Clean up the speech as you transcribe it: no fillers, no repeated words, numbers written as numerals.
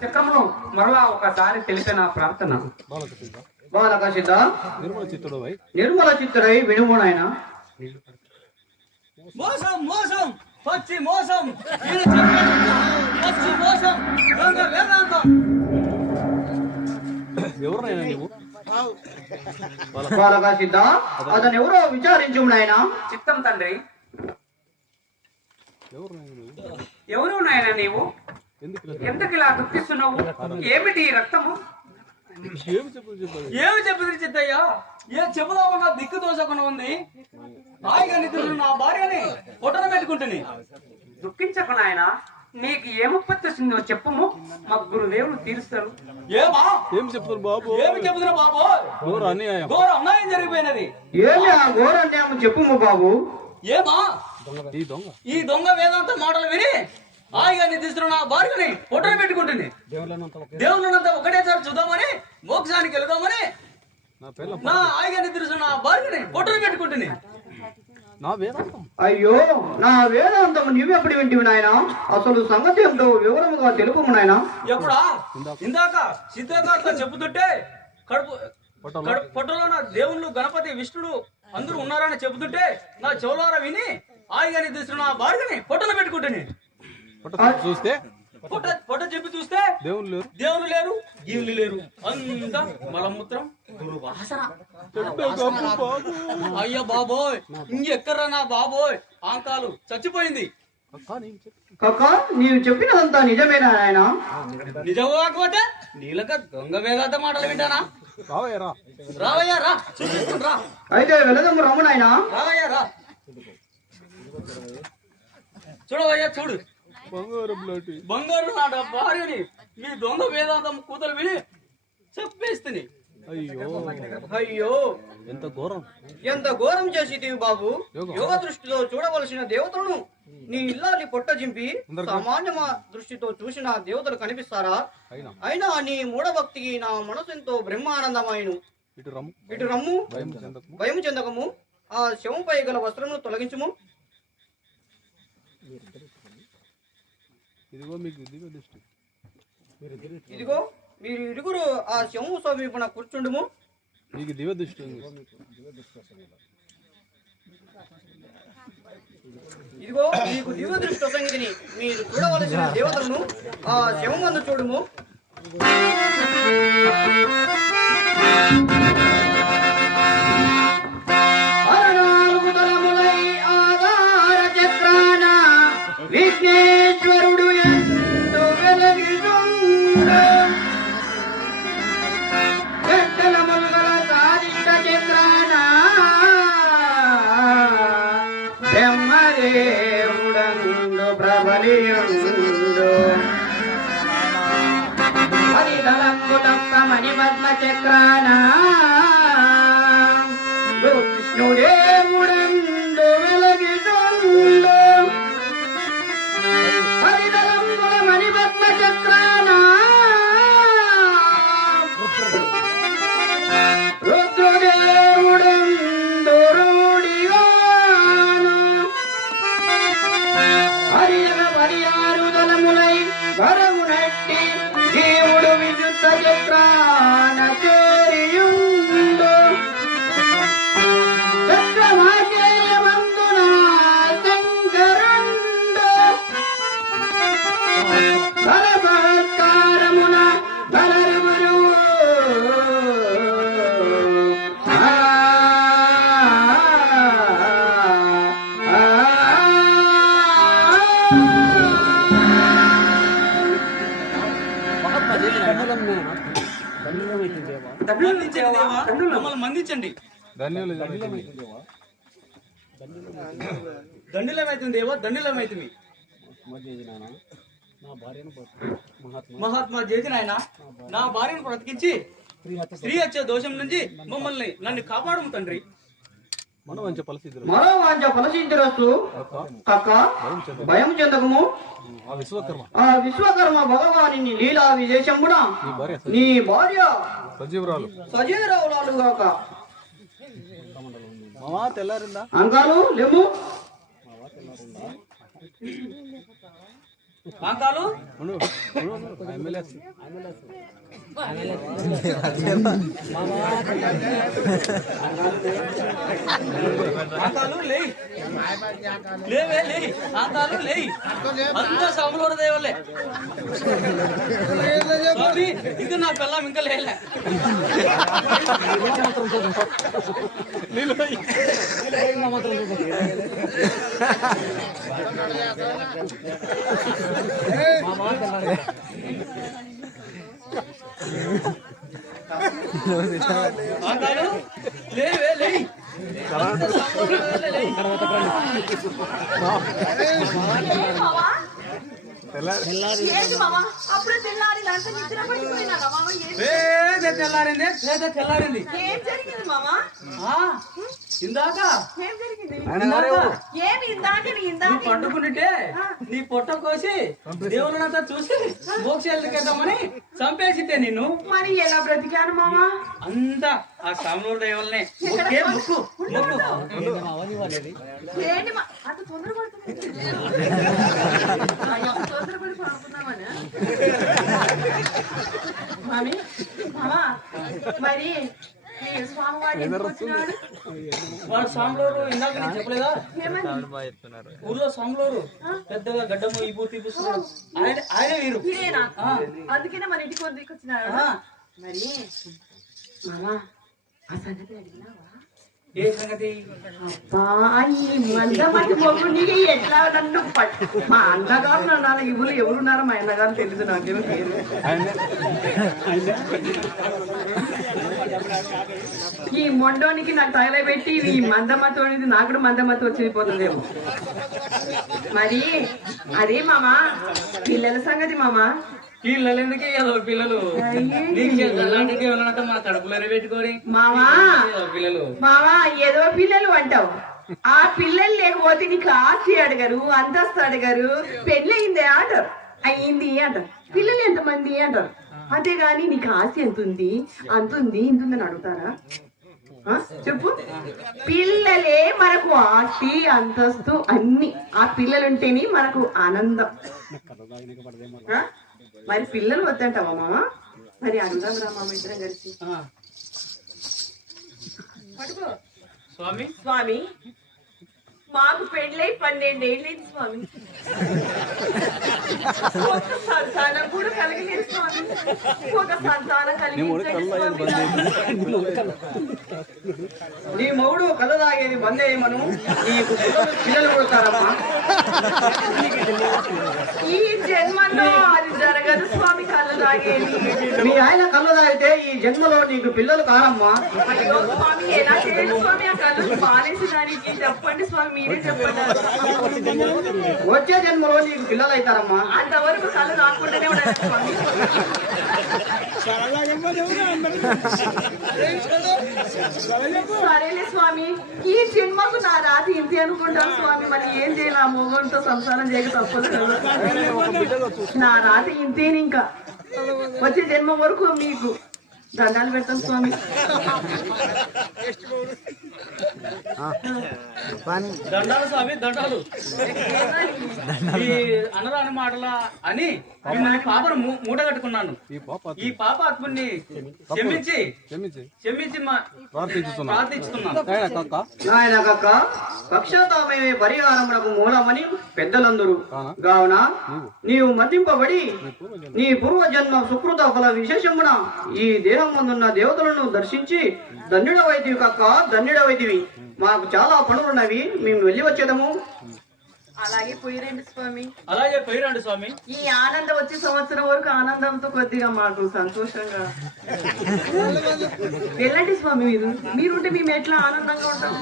చక్రమును మరలా ఒకసారి తెలిపిన ప్రార్థన. బాలక సిద్ధ నిర్మల చిత్తుడై వినుము నాయన. మోసం మోసం పచ్చి మోసం పచ్చి మోసం దొంగ వేదాంతం. ఎవరైనా నువ్వు బాలక సిద్ధ అతను ఎవరో విచారించు నాయన. చిత్తం తండ్రి. ఎవరు నాయన నీవు? ఎందుకు ఇలా దుఃఖిస్తున్నావు? ఏమిటి ఈ రక్తము? ఏమి చెప్పింది చిత్తయ్యా? ఏ చెబుదామన్నా దిక్కు దోసకుండా ఉంది. హాయిగా నిద్ర నా భార్యని పొట్టన పెట్టుకుంటుంది. దుఃఖించకు నాయన. నీకు ఏముపత్తి వచ్చిందో చెప్పుము, మా గురుదేవులు తీరుస్తారు. ఏమా ఏం చెప్తారు బాబు? ఏమి చెబుతున్నా బాబు? ఘోర అన్యాయం, ఘోర అన్యాయం జరిగిపోయినది. ఏమి ఆ ఘోర అన్యాయం చెప్పుము బాబు. ఏమా దొంగ ఈ దొంగ వేదాంత మాటలు విని హాయిగా నిద్రిస్తున్న నా భార్యని పొట్టన పెట్టుకుంటుంది. దేవుళ్ళనంతా ఒకటేసారి చూద్దామని, మోక్షానికి వెళదామని నా హాయిగా నిద్రిస్తున్న నా భార్యని పొట్టన పెట్టుకుంటుంది. నా వేదాంతం. అయ్యో నా వేదాంతం నీవెప్పుడు వింటివి నాయన? అసలు సంగతి ఏమిటో వివరముగా తెలుపుము నాయన. ఎప్పుడా? ఇందాక సిద్ధగారితో చెబుతుంటే పొట్టలో నా దేవుళ్ళు గణపతి విష్ణుడు అందరూ ఉన్నారని చెబుతుంటే నా చెవులారా విని హాయిగా నిద్రిస్తున్న నా భార్యని పొట్టన పెట్టుకుంటుంది. చూస్తే పొట్ట చెప్పి చూస్తే దేవుళ్ళు లేరు జీవులు లేరు, అంతా మలమూత్రం దుర్వాసన. అయ్యా బాబోయ్, ఇంకెక్కర్రా నా బాబోయ్, ఆంకాలు చచ్చిపోయింది. కాక నీవు చెప్పినదంతా నిజమేనా నాయన? నిజం కాకపోతే నీళ్ళక దొంగ వేదాంత మాటలు వింటానా? రావయ్యా రా, చూపిస్తుండ్రా. అయితే వెళదాము రమ్ము నాయన. రావయ్యా రా, చూడవయ్యా చూడు. బంగారు నాట భార్యని మీ దొంగ వేదాంతం కూతురు విని చెప్పేస్తుంది. అయ్యో ఎంత ఘోరం, ఎంత ఘోరం చేసిటివి బాబు. యోగ దృష్టితో చూడవలసిన దేవతలను నీ ఇల్లాలి పొట్ట చింపి సామాన్య దృష్టితో చూసిన దేవతలు కనిపిస్తారా? అయినా నీ మూఢభక్తికి నా మనసు ఎంతో బ్రహ్మానందమాయను. ఇటు రమ్ము, భయం చెందకము. ఆ శవంపై గల వస్త్రమును తొలగించుము. ఇదిగో మీరు ఇరుగురు ఆ శవము సమీపన కూర్చుండుము. మీకు దివ్య దృష్టి. ఇదిగో మీకు దివ్య దృష్టి సంగతిని మీరు చూడవలసిన దేవతలను ఆ శవమందు చూడుము. విఘ్నేశ్వరుడు ఎందు వెలగిచుండు, గట్టల ముల్గల సాధిష్ట చక్రాన బ్రహ్మదేవుడందు ప్రబలియుండు, హరిదలంబు తప్ప మణి పద్మ చక్రాన విష్ణుదేవుడందు వెలగిచుండు, మణిపద్మ చక్రాన రుద్రదేవుడందు రూఢిగాను, హరియన పరియారు దళములై వరమునట్టి దేవుడు విద్యుత్ చక్రాన చేరియుండు, చక్రమాధ్యమందున శంకరుండు, బలబలత్కారమున బలరువురు మమ్మల్ని మందించండి. దండిలమైతుంది దేవా, దండిలమైతుంది. మహాత్మా చేసిన ఆయన నా భార్యను బ్రతికించి స్త్రీ వచ్చే దోషం నుంచి నన్ను కాపాడము తండ్రి. మరో వాంఛ ఫలసించరస్తు కాక భయం చెందకము. ఆ విశ్వకర్మ భగవాని లీలా విశేషమున నీ భార్య సజీవరావులాలు గాక. అంకాలు లేము. కాంతాలు కాంతాలు లేయి లేవే లేయి కాంతాలు లేయి అంతా సమలోడు దేవలే స్వామి ఇది నా పిల్లం ఇంకా లేలే కాంతాలు లేవే లేయి తెల్లారింది తెల్లారింది ఇందాక పండుకుంటే నీ పొట్ట కోసి దేవుళ్ళనంతా చూసి మోక్షాలకెళ్దామని చంపేసిద్దే నిన్ను. మరి ఎలా బ్రతికాను మామా? అంతా ఆ సాముల దైవల్నే ఒకే ముక్కు ముక్కు అంత తొందరపడుతుంది మామీ మామా మరి వాడు సాంబ్లోరు ఇందాక నేను చెప్పలేదా ఊర్లో సాంబ్లోరు పెద్దగా గడ్డము ఈ పూర్తి తీపిస్తున్నారు ఆయన వీరు అందుకనే మన ఇంటికి వద్దకు వచ్చినారు. మరి మామా ఆ సంగతి అడిగినావా? ఏ సంగతి? మందమతి మొగ్గుని ఎట్లా నన్ను మా అన్నగారు నన్ను ఇవులు ఎవరున్నారో మా అన్నగారు తెలియదు నాకేమో తెలియదు. ఈ మొండోనికి నాకు తగలబెట్టి ఈ మందమతోనిది నాకు కూడా మందమతి వచ్చిపోతుందేమో. మరి అదే మామా పిల్లల సంగతి మామా. పిల్లలు ఎందుకు ఏదో పిల్లలు మా కడుపులోనే పెట్టుకోని మామా పిల్లలు మామా ఏదో పిల్లలు అంటావు. ఆ పిల్లలు లేకపోతే నీకు ఆస్తి అడగరు, అంతస్తు అడగరు, పెళ్ళయిందే అంటారు, అయ్యింది అంటారు, పిల్లలు ఎంతమంది అంటారు. అంతేగాని నీకు ఆస్తి ఎంత ఉంది అంతుంది ఇంతుందని అడుగుతారా? చెప్పు. పిల్లలే మనకు ఆస్తి అంతస్తు అన్ని. ఆ పిల్లలుంటేనే మనకు ఆనందం. మరి పిల్లలు వద్దంటావా మామ? మరి అడుగుదాం రా మామ ఇద్దరం కలిసి. పట్టుకో స్వామి. స్వామి మాకు పెళ్ళై 12 ఏళ్ళైంది స్వామి. ఒక సంతానం కూడా కలిగలేదు స్వామి. ఒక సంతానం కలిగించండి స్వామి. నీ మొగుడు కళ్ళ తాగేది బంద్ చేయమను, నీకు పిల్లలు కొడతారమ్మా. ఈ జన్మలో అది జరగదు స్వామి. కళ్ళు తాగేది మీ ఆయన కళ్ళు తాగితే ఈ జన్మలో నీకు పిల్లలు కారమ్మా. అయ్యో స్వామి ఎలా చేయాలి స్వామి? ఆ కళ్ళు పాలేసి దానికి చెప్పండి స్వామి, మీరే చెప్పండి. వచ్చే జన్మలో నీకు పిల్లలు అవుతారమ్మా. అంతవరకు కళ్ళు రాకుండానే ఉండాలి స్వామి. సరేలే స్వామి, ఈ జన్మకు నా రాతి ఇంతే అనుకుంటాను స్వామి. మరి ఏం చేయాలి? ఆ మొగంతో సంసారం చేయక తప్పదు కదా. నా రాతి ఇంతేని. ఇంకా వచ్చే జన్మ వరకు మీకు దండాలు పెడతాం స్వామి. దండాలు స్వామి దండాలు. ఈ అనరాని మాటల అని మిమ్మల్ని పాపను మూట కట్టుకున్నాను. ఈ పాప ఆత్మని క్షమించి ప్రార్థిస్తున్నాను. నాయన కక్క పక్షాతామే పరిహారమునకు మూలమని పెద్దలందరూ కావున నీవు మతింపబడి నీ పూర్వజన్మ సుకృత ఫల విశేషమున ఈ దేహం ముందున్న దేవతలను దర్శించి ధన్యుడవైతివి కక్క, ధన్యుడవైతివి. మాకు చాలా పనులున్నవి, మేము వెళ్ళి వచ్చేదము. అలాగే పోయిరండి స్వామి. అలాగే పోయిరండి స్వామి. ఈ ఆనందం వచ్చే సంవత్సరం వరకు ఆనందంతో కొద్దిగా మాకు సంతోషంగా వెళ్ళండి స్వామి. మీరుంటే మేము ఎట్లా ఆనందంగా ఉంటాము?